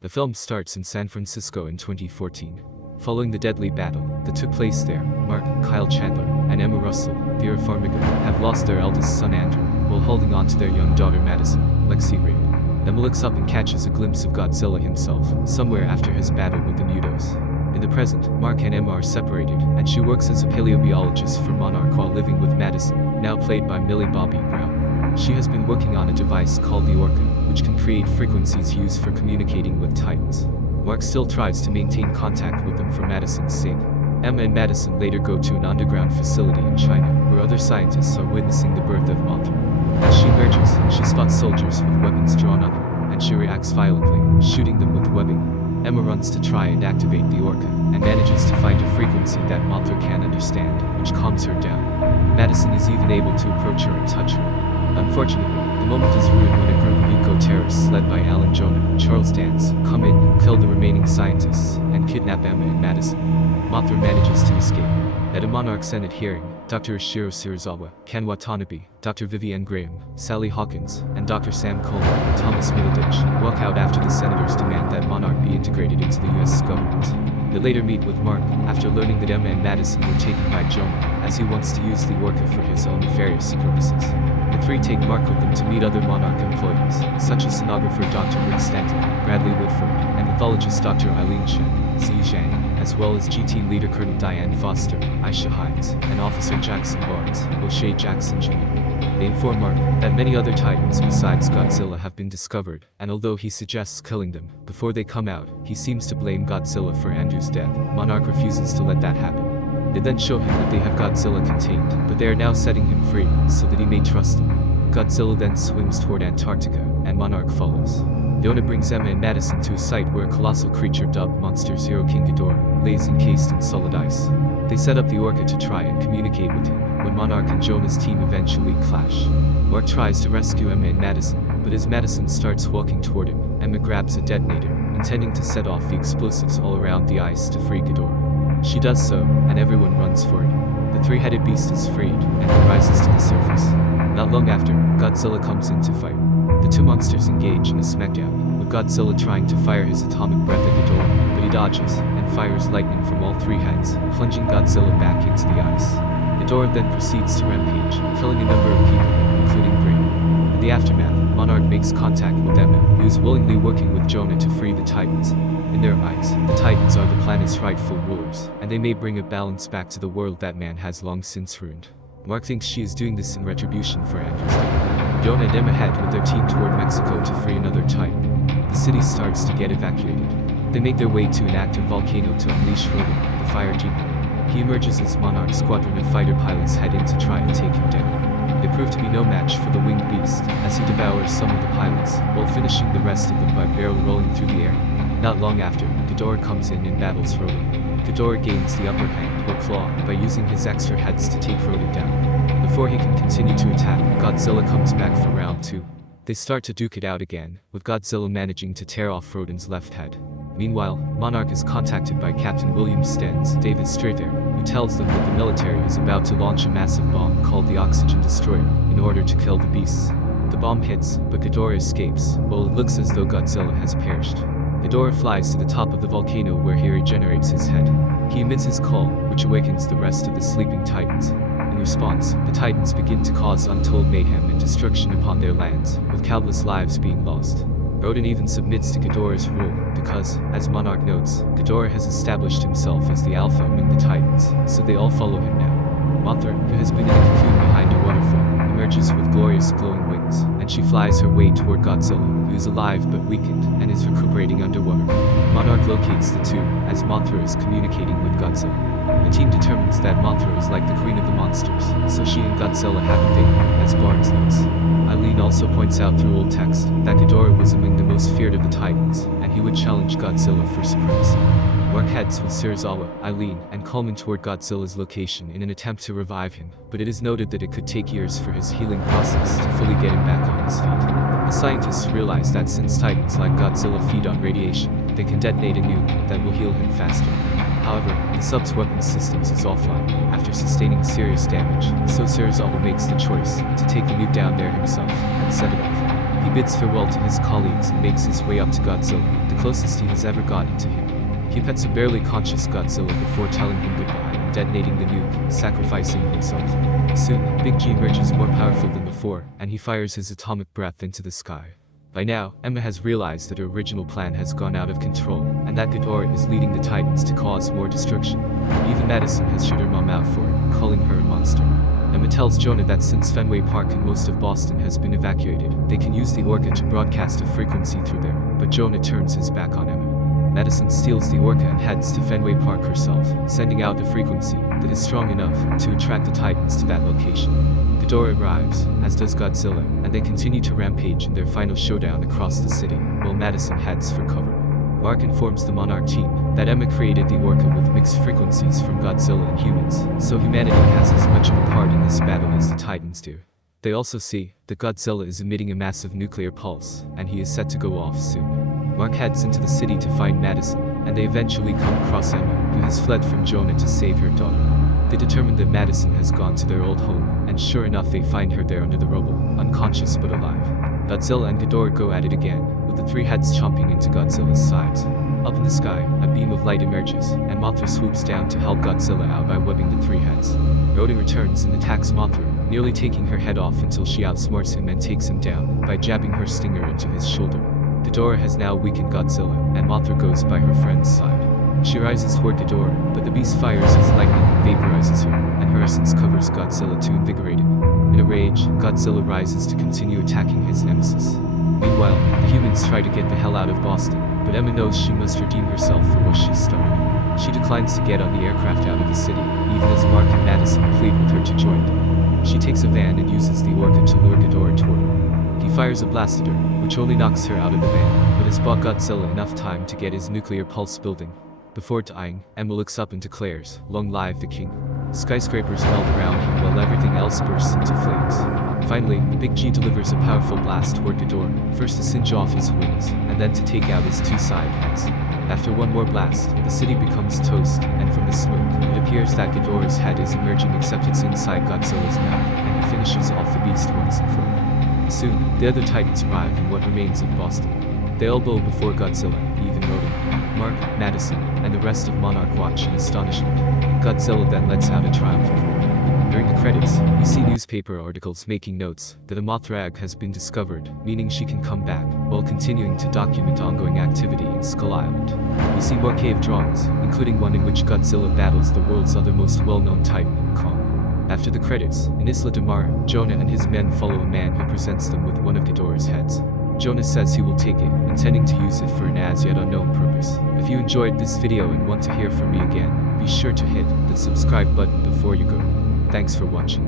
The film starts in San Francisco in 2014. Following the deadly battle that took place there, Mark, Kyle Chandler, and Emma Russell, Vera Farmiga, have lost their eldest son Andrew, while holding on to their young daughter Madison, Lexi Rabe. Emma looks up and catches a glimpse of Godzilla himself, somewhere after his battle with the mutos. In the present, Mark and Emma are separated, and she works as a paleobiologist for Monarch while living with Madison, now played by Millie Bobby Brown. She has been working on a device called the Orca, which can create frequencies used for communicating with Titans. Mark still tries to maintain contact with them for Madison's sake. Emma and Madison later go to an underground facility in China, where other scientists are witnessing the birth of Mothra. As she emerges, she spots soldiers with weapons drawn on her, and she reacts violently, shooting them with webbing. Emma runs to try and activate the Orca, and manages to find a frequency that Mothra can understand, which calms her down. Madison is even able to approach her and touch her. Unfortunately, the moment is ruined when a group of eco-terrorists led by Alan Jonah, Charles Dance, come in, kill the remaining scientists, and kidnap Emma and Madison. Mothra manages to escape. At a Monarch Senate hearing, Dr. Ishiro Serizawa, Ken Watanabe, Dr. Vivienne Graham, Sally Hawkins, and Dr. Sam Coleman and Thomas Middleditch walk out after the senators demand that Monarch be integrated into the US government. They later meet with Mark, after learning that Emma and Madison were taken by Jonah, as he wants to use the Orca for his own nefarious purposes. The three take Mark with them to meet other Monarch employees, such as sonographer Dr. Rick Stanton, Bradley Woodford, and mythologist Dr. Eileen Chen, Zi Zhang, as well as G-Team leader Colonel Diane Foster, Aisha Hines, and Officer Jackson Barnes, O'Shea Jackson Jr. They inform Mark that many other Titans besides Godzilla have been discovered, and although he suggests killing them before they come out, he seems to blame Godzilla for Andrew's death. Monarch refuses to let that happen. They then show him that they have Godzilla contained, but they are now setting him free, so that he may trust them. Godzilla then swims toward Antarctica, and Monarch follows. Yona brings Emma and Madison to a site where a colossal creature dubbed Monster Zero King Ghidorah lays encased in solid ice. They set up the Orca to try and communicate with him, when Monarch and Jonah's team eventually clash. Mark tries to rescue Emma and Madison, but as Madison starts walking toward him, Emma grabs a detonator, intending to set off the explosives all around the ice to free Ghidorah. She does so, and everyone runs for it. The three-headed beast is freed, and he rises to the surface. Not long after, Godzilla comes in to fight. The two monsters engage in a smackdown, with Godzilla trying to fire his atomic breath at Ghidorah, but he dodges, and fires lightning from all three heads, plunging Godzilla back into the ice. Ghidorah then proceeds to rampage, killing a number of people, including Green. In the aftermath, Monarch makes contact with Emma, who is willingly working with Jonah to free the Titans. In their eyes, the Titans are the planet's rightful rulers, and they may bring a balance back to the world that man has long since ruined. Mark thinks she is doing this in retribution for Andrew's death. Jonah and Emma head with their team toward Mexico to free another Titan. The city starts to get evacuated. They make their way to an active volcano to unleash Rodan, the fire demon. He emerges as Monarch's squadron of fighter pilots head in to try and take him down. They prove to be no match for the winged beast, as he devours some of the pilots, while finishing the rest of them by barrel rolling through the air. Not long after, Ghidorah comes in and battles Rodan. Ghidorah gains the upper hand, or claw, by using his extra heads to take Rodan down. Before he can continue to attack, Godzilla comes back for round 2. They start to duke it out again, with Godzilla managing to tear off Rodan's left head. Meanwhile, Monarch is contacted by Captain William Sten's David Strather, who tells them that the military is about to launch a massive bomb called the Oxygen Destroyer, in order to kill the beasts. The bomb hits, but Ghidorah escapes, while it looks as though Godzilla has perished. Ghidorah flies to the top of the volcano where he regenerates his head. He emits his call, which awakens the rest of the sleeping Titans. In response, the Titans begin to cause untold mayhem and destruction upon their lands, with countless lives being lost. Rodan even submits to Ghidorah's rule, because, as Monarch notes, Ghidorah has established himself as the alpha among the Titans, so they all follow him now. Mothra, who has been in a cocoon behind a waterfall, emerges with glorious glowing wings, and she flies her way toward Godzilla, who is alive but weakened, and is recuperating underwater. Monarch locates the two, as Mothra is communicating with Godzilla. The team determines that Mothra is like the queen of the monsters, so she and Godzilla have a thing, as Barnes notes. Eileen also points out through old text that Ghidorah was among the most feared of the Titans, and he would challenge Godzilla for supremacy. Mark heads with Serizawa, Eileen, and Coleman toward Godzilla's location in an attempt to revive him, but it is noted that it could take years for his healing process to fully get him back on his feet. The scientists realize that since Titans like Godzilla feed on radiation, they can detonate a nuke that will heal him faster. However, the sub's weapons systems is offline, after sustaining serious damage, so Serizawa makes the choice to take the nuke down there himself, and set it off. He bids farewell to his colleagues and makes his way up to Godzilla, the closest he has ever gotten to him. He pets a barely conscious Godzilla before telling him goodbye and detonating the nuke, sacrificing himself. Soon, Big G emerges more powerful than before, and he fires his atomic breath into the sky. By now, Emma has realized that her original plan has gone out of control, and that Ghidorah is leading the Titans to cause more destruction. Even Madison has shut her mom out for it, calling her a monster. Emma tells Jonah that since Fenway Park and most of Boston has been evacuated, they can use the Orca to broadcast a frequency through there, but Jonah turns his back on Emma. Madison steals the Orca and heads to Fenway Park herself, sending out a frequency that is strong enough to attract the Titans to that location. Ghidorah arrives, as does Godzilla, and they continue to rampage in their final showdown across the city, while Madison heads for cover. Mark informs the Monarch team that Emma created the Orca with mixed frequencies from Godzilla and humans, so humanity has as much of a part in this battle as the Titans do. They also see that Godzilla is emitting a massive nuclear pulse, and he is set to go off soon. Mark heads into the city to find Madison, and they eventually come across Emma, who has fled from Jonah to save her daughter. They determine that Madison has gone to their old home, and sure enough they find her there under the rubble, unconscious but alive. Godzilla and Ghidorah go at it again, with the three heads chomping into Godzilla's sides. Up in the sky, a beam of light emerges, and Mothra swoops down to help Godzilla out by webbing the three heads. Rodan returns and attacks Mothra, nearly taking her head off until she outsmarts him and takes him down by jabbing her stinger into his shoulder. Ghidorah has now weakened Godzilla, and Mothra goes by her friend's side. She rises toward Ghidorah, but the beast fires his lightning and vaporizes her, and her essence covers Godzilla to invigorate him. In a rage, Godzilla rises to continue attacking his nemesis. Meanwhile, the humans try to get the hell out of Boston, but Emma knows she must redeem herself for what she started. She declines to get on the aircraft out of the city, even as Mark and Madison plead with her to join them. She takes a van and uses the Orca to lure Ghidorah toward her. He fires a blast at her, which only knocks her out of the van, but has bought Godzilla enough time to get his nuclear pulse building. Before dying, Emma looks up and declares, "Long live the king." Skyscrapers melt around him while everything else bursts into flames. Finally, Big G delivers a powerful blast toward Ghidorah, first to singe off his wings, and then to take out his two side heads. After one more blast, the city becomes toast, and from the smoke, it appears that Ghidorah's head is emerging except it's inside Godzilla's mouth, and he finishes off the beast once and for all. Soon, the other Titans arrive in what remains of Boston. They all bow before Godzilla, even Rodan. Mark, Madison, and the rest of Monarch watch in astonishment. Godzilla then lets out a triumphant roar. During the credits, we see newspaper articles making notes that a Mothra egg has been discovered, meaning she can come back, while continuing to document ongoing activity in Skull Island. We see more cave drawings, including one in which Godzilla battles the world's other most well-known Titan, Kong. After the credits, in Isla de Mar, Jonah and his men follow a man who presents them with one of Ghidorah's heads. Jonah says he will take it, intending to use it for an as yet unknown purpose. If you enjoyed this video and want to hear from me again, be sure to hit the subscribe button before you go. Thanks for watching.